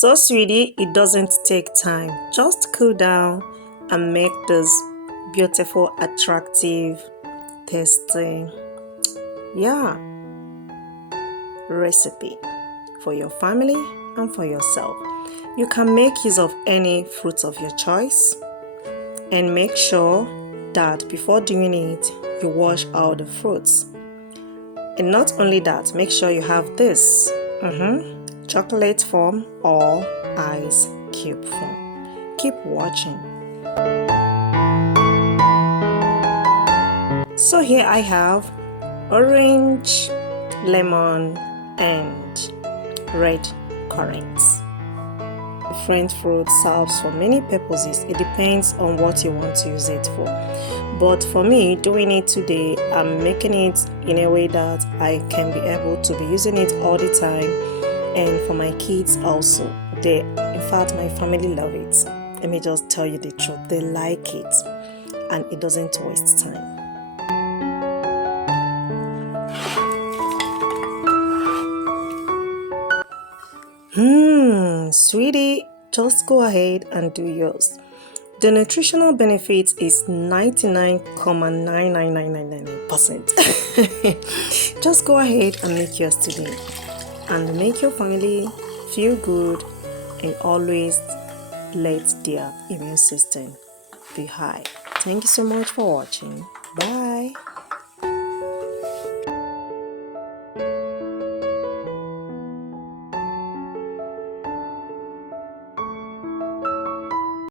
So sweetie, it doesn't take time. Just cool down and make this beautiful, attractive, tasty, recipe for your family and for yourself. You can make use of any fruits of your choice and make sure that before doing it, you wash out the fruits. And not only that, make sure you have this chocolate form or ice cube form. Keep watching. So here I have orange, lemon and red currants. Different fruit serves for many purposes. It depends on what you want to use it for. But for me, doing it today, I'm making it in a way that I can be able to be using it all the time, and for my kids also. In fact, my family love it. Let me just tell you the truth. They like it and it doesn't waste time. Sweetie, just go ahead and do yours. The nutritional benefit is 99.99999%. Just go ahead and make yours today and make your family feel good and always let their immune system be high. Thank you so much for watching. Bye.